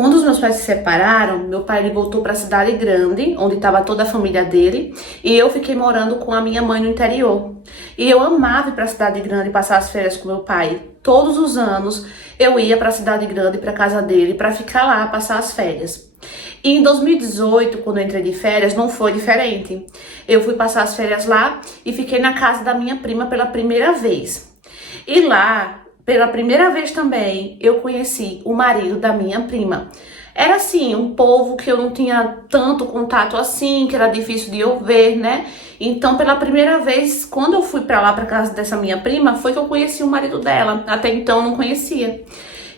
Quando os meus pais se separaram, meu pai ele voltou para a cidade grande, onde estava toda a família dele, e eu fiquei morando com a minha mãe no interior. E eu amava ir para a cidade grande passar as férias com meu pai. Todos os anos eu ia para a cidade grande, para casa dele, para ficar lá, passar as férias. E em 2018, quando eu entrei de férias, não foi diferente. Eu fui passar as férias lá e fiquei na casa da minha prima pela primeira vez. E lá, pela primeira vez também, eu conheci o marido da minha prima. Era assim, um povo que eu não tinha tanto contato assim, que era difícil de eu ver, né? Então, pela primeira vez, quando eu fui pra lá, pra casa dessa minha prima, foi que eu conheci o marido dela. Até então, eu não conhecia.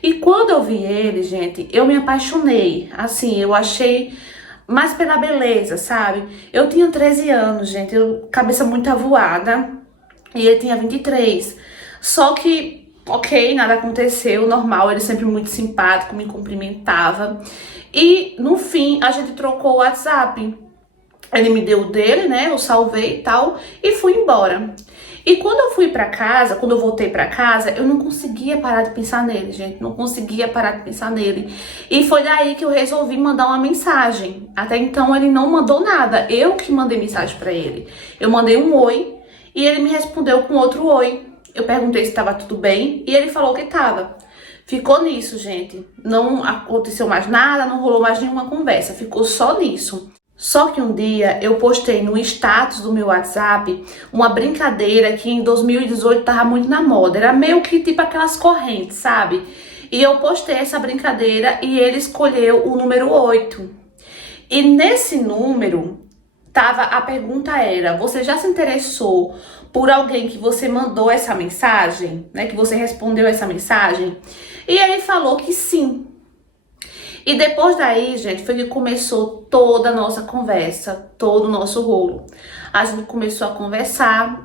E quando eu vi ele, gente, eu me apaixonei. Assim, eu achei mais pela beleza, sabe? Eu tinha 13 anos, gente, cabeça muito avoada, e ele tinha 23. Só que ok, nada aconteceu, normal, ele sempre muito simpático, me cumprimentava. E no fim a gente trocou o WhatsApp. Ele me deu o dele, né? Eu salvei e tal e fui embora. E quando eu fui pra casa, quando eu voltei pra casa, eu não conseguia parar de pensar nele, gente. Não conseguia parar de pensar nele. E foi daí que eu resolvi mandar uma mensagem. Até então ele não mandou nada. Eu que mandei mensagem pra ele. Eu mandei um oi e ele me respondeu com outro oi. Eu perguntei se estava tudo bem e ele falou que estava. Ficou nisso, gente. Não aconteceu mais nada, não rolou mais nenhuma conversa. Ficou só nisso. Só que um dia eu postei no status do meu WhatsApp uma brincadeira que em 2018 tava muito na moda. Era meio que tipo aquelas correntes, sabe? E eu postei essa brincadeira e ele escolheu o número 8. E nesse número a pergunta era: você já se interessou por alguém que você mandou essa mensagem, né? Que você respondeu essa mensagem? E ele falou que sim. E depois daí, gente, foi que começou toda a nossa conversa, todo o nosso rolo. A gente começou a conversar,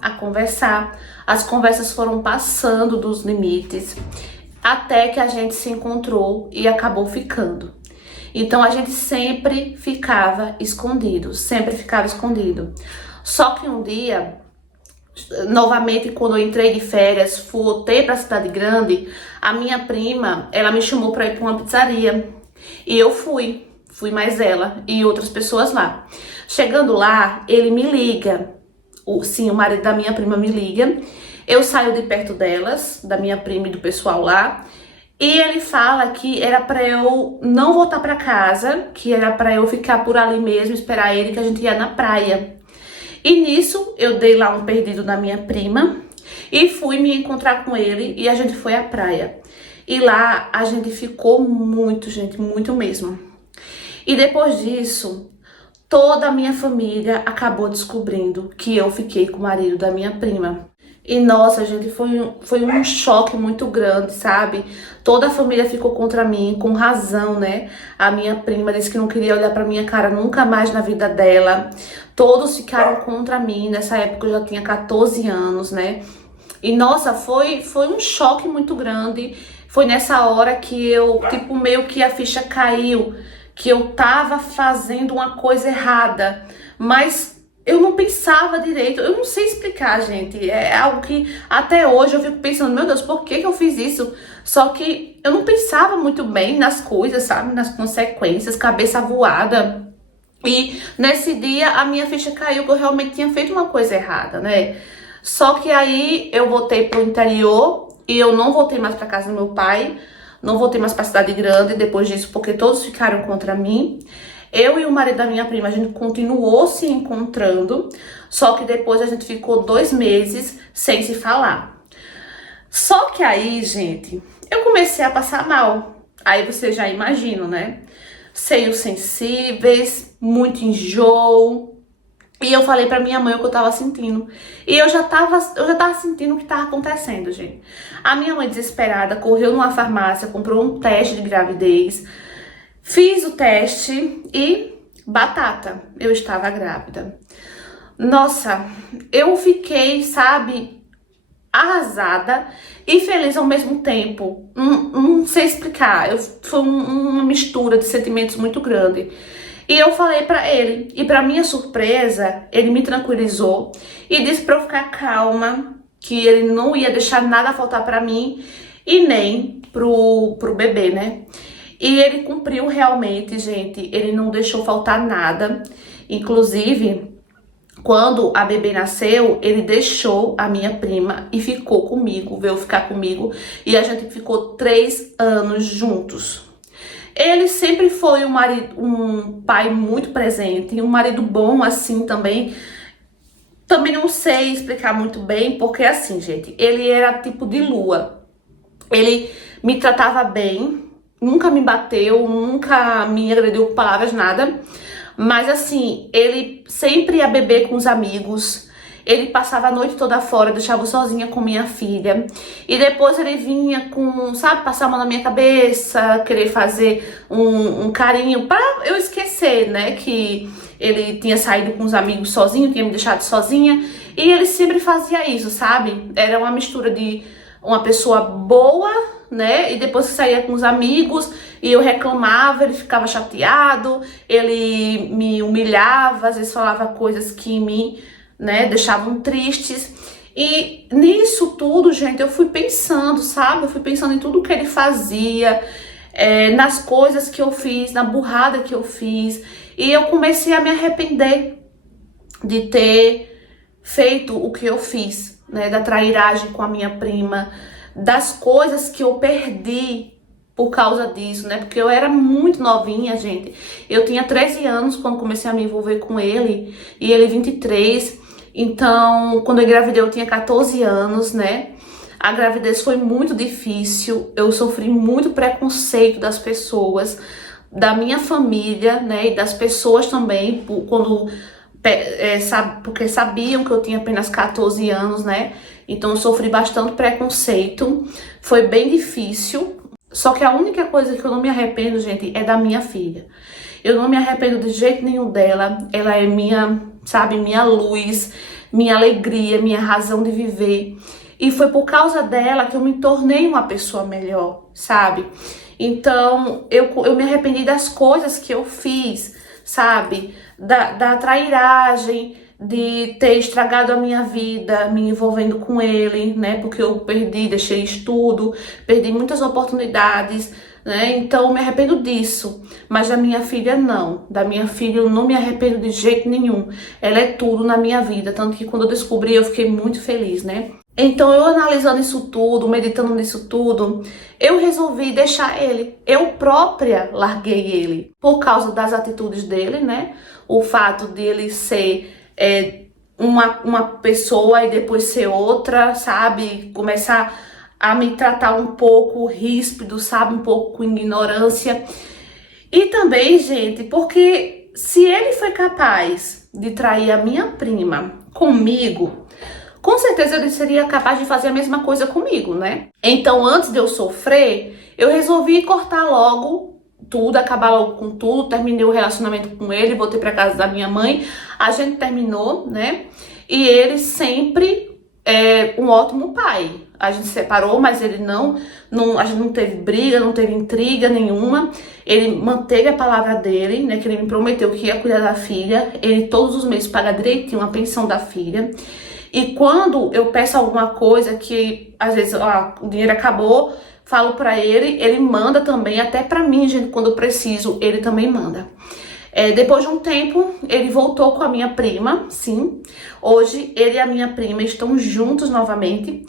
as conversas foram passando dos limites, até que a gente se encontrou e acabou ficando. Então a gente sempre ficava escondido. Só que um dia, novamente, quando eu entrei de férias, voltei pra cidade grande, a minha prima, ela me chamou pra ir pra uma pizzaria. E eu fui mais ela e outras pessoas lá. Chegando lá, ele me liga. Sim, o marido da minha prima me liga. Eu saio de perto delas, da minha prima e do pessoal lá. E ele fala que era pra eu não voltar pra casa, que era pra eu ficar por ali mesmo, esperar ele, que a gente ia na praia. E nisso, eu dei lá um perdido na minha prima e fui me encontrar com ele e a gente foi à praia. E lá a gente ficou muito, gente, muito mesmo. E depois disso, toda a minha família acabou descobrindo que eu fiquei com o marido da minha prima. E nossa, gente, foi um choque muito grande, sabe? Toda a família ficou contra mim, com razão, né? A minha prima disse que não queria olhar pra minha cara nunca mais na vida dela. Todos ficaram contra mim. Nessa época eu já tinha 14 anos, né? E nossa, foi um choque muito grande. Foi nessa hora que eu, tipo, meio que a ficha caiu, que eu tava fazendo uma coisa errada, mas eu não pensava direito. Eu não sei explicar, gente. É algo que até hoje eu fico pensando: meu Deus, por que eu fiz isso? Só que eu não pensava muito bem nas coisas, sabe? Nas consequências, cabeça voada. E nesse dia a minha ficha caiu que eu realmente tinha feito uma coisa errada, né? Só que aí eu voltei pro interior e eu não voltei mais pra casa do meu pai, não voltei mais pra cidade grande depois disso, porque todos ficaram contra mim. Eu e o marido da minha prima, a gente continuou se encontrando, só que depois a gente ficou 2 meses sem se falar. Só que aí, gente, eu comecei a passar mal. Aí você já imagina, né? Seios sensíveis, muito enjoo. E eu falei pra minha mãe o que eu tava sentindo. E eu já tava sentindo o que tava acontecendo, gente. A minha mãe, desesperada, correu numa farmácia, comprou um teste de gravidez. Fiz o teste e batata, eu estava grávida. Nossa, eu fiquei, sabe, arrasada e feliz ao mesmo tempo. Não sei explicar, foi uma mistura de sentimentos muito grande. E eu falei pra ele, e pra minha surpresa, ele me tranquilizou e disse pra eu ficar calma, que ele não ia deixar nada faltar pra mim e nem pro bebê, né? E ele cumpriu realmente, gente. Ele não deixou faltar nada. Inclusive, quando a bebê nasceu, ele deixou a minha prima e ficou comigo, veio ficar comigo. E a gente ficou 3 anos juntos. Ele sempre foi um pai muito presente, um marido bom assim também. Também não sei explicar muito bem, porque assim, gente, ele era tipo de lua. Ele me tratava bem, nunca me bateu, nunca me agrediu com palavras, nada. Mas assim, ele sempre ia beber com os amigos. Ele passava a noite toda fora, deixava eu sozinha com minha filha. E depois ele vinha com, sabe, passar a mão na minha cabeça, querer fazer um carinho pra eu esquecer, né, que ele tinha saído com os amigos sozinho, tinha me deixado sozinha. E ele sempre fazia isso, sabe? Era uma mistura de uma pessoa boa, né? E depois que saía com os amigos e eu reclamava, ele ficava chateado, ele me humilhava, às vezes falava coisas que me, né, deixavam tristes. E nisso tudo, gente, eu fui pensando, sabe? Eu fui pensando em tudo que ele fazia, nas coisas que eu fiz, na burrada que eu fiz. E eu comecei a me arrepender de ter feito o que eu fiz, né? Da trairagem com a minha prima, das coisas que eu perdi por causa disso, né? Porque eu era muito novinha, gente. Eu tinha 13 anos quando comecei a me envolver com ele, e ele 23. Então, quando eu engravidei, eu tinha 14 anos, né? A gravidez foi muito difícil, eu sofri muito preconceito das pessoas, da minha família, né? E das pessoas também, porque sabiam que eu tinha apenas 14 anos, né? Então eu sofri bastante preconceito, foi bem difícil. Só que a única coisa que eu não me arrependo, gente, é da minha filha. Eu não me arrependo de jeito nenhum dela. Ela é minha, sabe, minha luz, minha alegria, minha razão de viver. E foi por causa dela que eu me tornei uma pessoa melhor, sabe? Então, eu me arrependi das coisas que eu fiz, sabe? Da trairagem, de ter estragado a minha vida, me envolvendo com ele, né? Porque eu deixei estudo, perdi muitas oportunidades, né? Então, eu me arrependo disso. Mas da minha filha, não. Da minha filha, eu não me arrependo de jeito nenhum. Ela é tudo na minha vida. Tanto que quando eu descobri, eu fiquei muito feliz, né? Então, eu analisando isso tudo, meditando nisso tudo, eu resolvi deixar ele. Eu própria larguei ele por causa das atitudes dele, né? O fato de ele ser uma pessoa e depois ser outra, sabe? Começar a me tratar um pouco ríspido, sabe? Um pouco com ignorância. E também, gente, porque se ele foi capaz de trair a minha prima comigo, com certeza ele seria capaz de fazer a mesma coisa comigo, né? Então, antes de eu sofrer, eu resolvi cortar logo tudo, acabar logo com tudo. Terminei o relacionamento com ele, voltei pra casa da minha mãe. A gente terminou, né? E ele sempre é um ótimo pai. A gente se separou, mas ele a gente não teve briga, não teve intriga nenhuma. Ele manteve a palavra dele, né? Que ele me prometeu que ia cuidar da filha. Ele todos os meses paga direitinho a pensão da filha. E quando eu peço alguma coisa que, às vezes, o dinheiro acabou, falo pra ele, ele manda também, até pra mim, gente, quando eu preciso, ele também manda. Depois de um tempo, ele voltou com a minha prima, sim. Hoje, ele e a minha prima estão juntos novamente.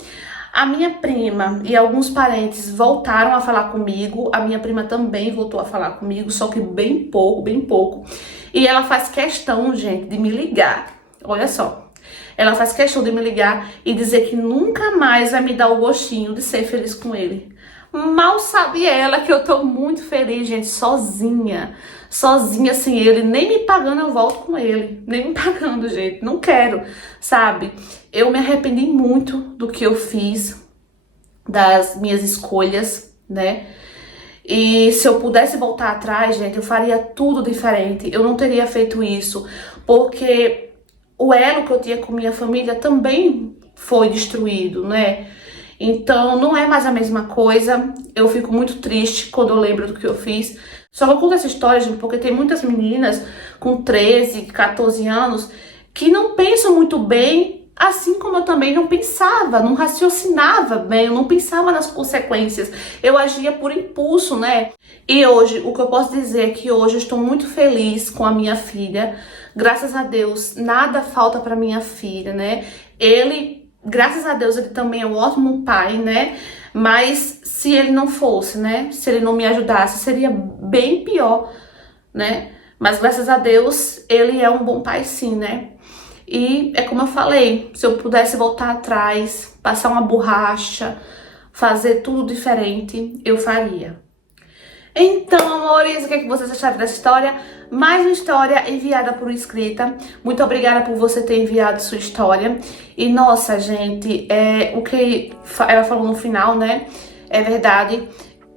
A minha prima e alguns parentes voltaram a falar comigo. A minha prima também voltou a falar comigo, só que bem pouco, bem pouco. E ela faz questão, gente, de me ligar. Olha só. Ela faz questão de me ligar e dizer que nunca mais vai me dar o gostinho de ser feliz com ele. Mal sabe ela que eu tô muito feliz, gente, sozinha. Sozinha, sem ele. Nem me pagando eu volto com ele. Nem me pagando, gente. Não quero, sabe? Eu me arrependi muito do que eu fiz, das minhas escolhas, né? E se eu pudesse voltar atrás, gente, eu faria tudo diferente. Eu não teria feito isso, porque o elo que eu tinha com minha família também foi destruído, né? Então, não é mais a mesma coisa. Eu fico muito triste quando eu lembro do que eu fiz. Só que eu conto essa história, gente, porque tem muitas meninas com 13, 14 anos que não pensam muito bem Assim como eu também não pensava, não raciocinava bem, eu não pensava nas consequências. Eu agia por impulso, né? E hoje, o que eu posso dizer é que hoje eu estou muito feliz com a minha filha. Graças a Deus, nada falta para minha filha, né? Ele, graças a Deus, ele também é um ótimo pai, né? Mas se ele não fosse, né? Se ele não me ajudasse, seria bem pior, né? Mas graças a Deus, ele é um bom pai sim, né? E é como eu falei, se eu pudesse voltar atrás, passar uma borracha, fazer tudo diferente, eu faria. Então, amores, o que é que vocês acharam dessa história? Mais uma história enviada por inscrita. Muito obrigada por você ter enviado sua história. E, nossa, gente, o que ela falou no final, né? É verdade.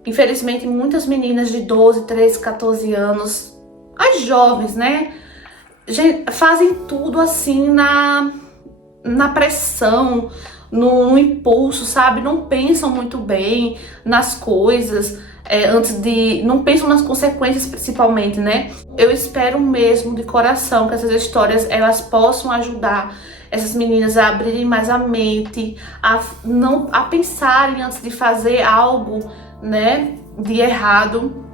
Infelizmente, muitas meninas de 12, 13, 14 anos, as jovens, né? Fazem tudo assim na pressão, no impulso, sabe? Não pensam muito bem nas coisas, não pensam nas consequências principalmente, né? Eu espero mesmo de coração que essas histórias elas possam ajudar essas meninas a abrirem mais a mente, a pensarem antes de fazer algo, né, de errado.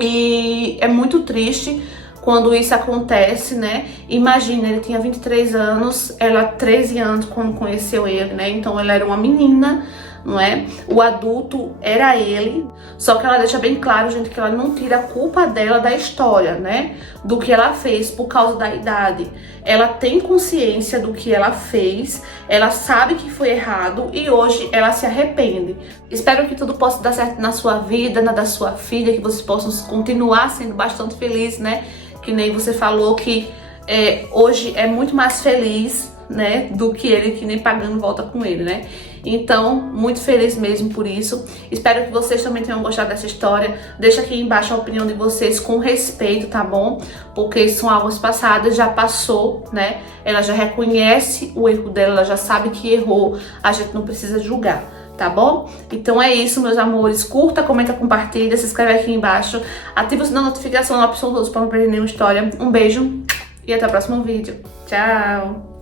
E é muito triste quando isso acontece, né? Imagina, ele tinha 23 anos, ela 13 anos quando conheceu ele, né? Então ela era uma menina, não é? O adulto era ele. Só que ela deixa bem claro, gente, que ela não tira a culpa dela da história, né? Do que ela fez por causa da idade. Ela tem consciência do que ela fez, ela sabe que foi errado e hoje ela se arrepende. Espero que tudo possa dar certo na sua vida, na da sua filha, que vocês possam continuar sendo bastante felizes, né? Que nem você falou que hoje é muito mais feliz, né, do que ele, que nem pagando volta com ele, né? Então, muito feliz mesmo por isso. Espero que vocês também tenham gostado dessa história. Deixa aqui embaixo a opinião de vocês com respeito, tá bom? Porque são águas passadas, já passou, né? Ela já reconhece o erro dela, ela já sabe que errou. A gente não precisa julgar, tá bom? Então é isso, meus amores. Curta, comenta, compartilha, se inscreve aqui embaixo. Ativa o sininho da notificação na opção todos para não perder nenhuma história. Um beijo e até o próximo vídeo. Tchau!